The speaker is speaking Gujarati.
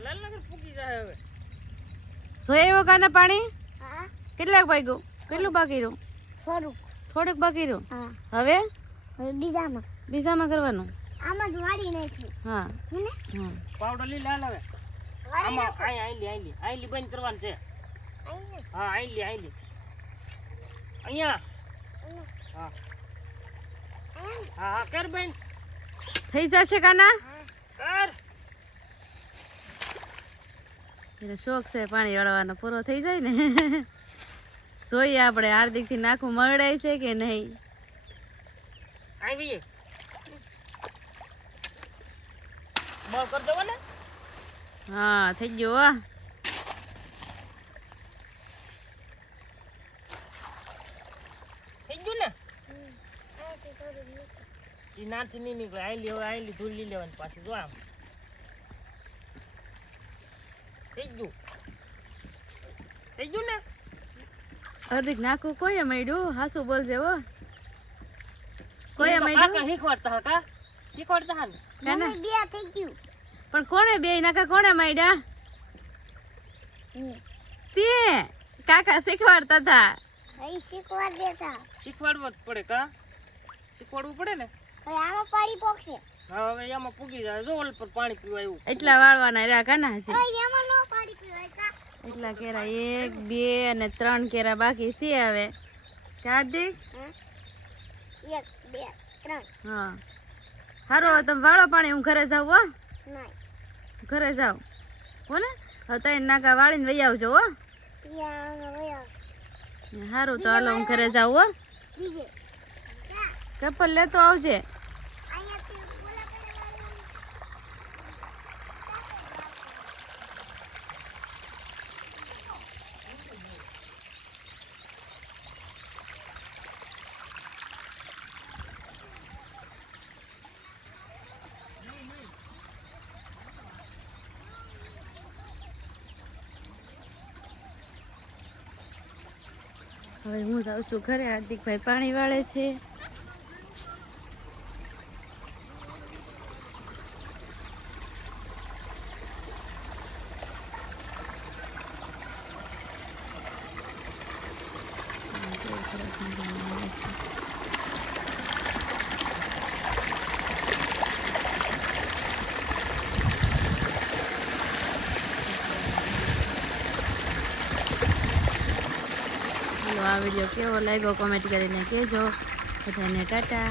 લાલનગર પૂકી જાય હવે. જોઈ એવો કાના પાણી? હા. કેટલાક વાગ્યું કેટલું બાકી રહ્યું થોડુંક. થોડુંક બાકી રહ્યું હા. હવે? હવે બીજામાં. બીજામાં કરવાનું. આમાં જ વાળી નાખી. હા. હે હા. પાવડર લઈ લાલ હવે. આમાં આઈ આઈલી આઈલી આઈલી બંધ કરવાનું છે. હા આઈલી આઈલી અહીંયા લી. હા. હા હા કર બંધ. થઈ જશે કાના? કર. એને શોખ છે પાણી વાળવાનો પૂરો થઈ જાય ને. જોઈએ આપણે હાર્દિકથી નાખું મળે છે કે નહીં. હા થઈ ગયો હો. નાથી નહીં નીકળે આઈલી હવે આયલી ધૂળ લઈ લેવાની પાછી જો આમ. થઈ ગયું. થઈ ગયું ને? હાર્દિક નાખું. કોઈ મળ્યું હાસુ બોલજે હો. કોઈ મળ્યું શીખવાડતા હતા શીખવાડતા હા ને? બે થઈ ગયું. પણ કોણે બે? નાકા કોણે મળ્યા તે કાકા શીખવાડતા હતા. શીખવાડ દેતા. શીખવાડવું જ પડે કા? શીખવાડવું પડે ને? આમાં પાણી પોકશે હવે એમાં પૂગી જાય. જો ઓલ પર પાણી પીવા એવું એટલા વાળવાના રહ્યા કાના છે એમાં નો પાણી પીવાય એટલા કેરા એક બે અને ત્રણ કેરા બાકી છે હવે. કાર્તિક હા? એક બે ત્રણ. હા. સારું તમે વાળો પાણી હું ઘરે જાઉં હો? ઘરે જાઉં. હો ને? હવે ત્રણ નાકા વાળીને વહી આવજો હો? સારું તો હાલો હું ઘરે જાઉં હો. ચપ્પલ લેતો આવજે અહીંયાથી બોલા કરે વાળવાનું. હવે હું જાઉં છું ઘરે. હાર્દિકભાઈ પાણી વાળે છે. ચાલો આ વીડિયો કેવો લાગ્યો? કોમેન્ટ કરીને કહેજો. બધાને ટાટા.